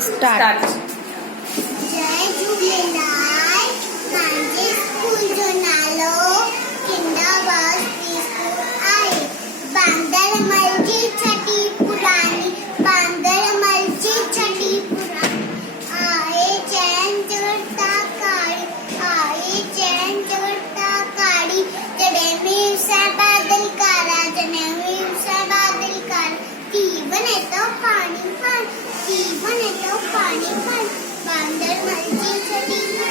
Start. जय झूलेलाल। मुंहिंजे school जो नालो किंदाबाद school आहे। बांदरमल जी छटी पुरानी, बांदरमल जी छटी पुरानी। आहे चैन चढ़ता काड़ी, आहे चैन चढ़ता काड़ी। जॾहिं मीर सा बादल कारा, जॾहिं मीर सा बादल कारा। थी वञे तो पानी पानी, थी वञे तो पानी पानी। बांदरमल जी छटी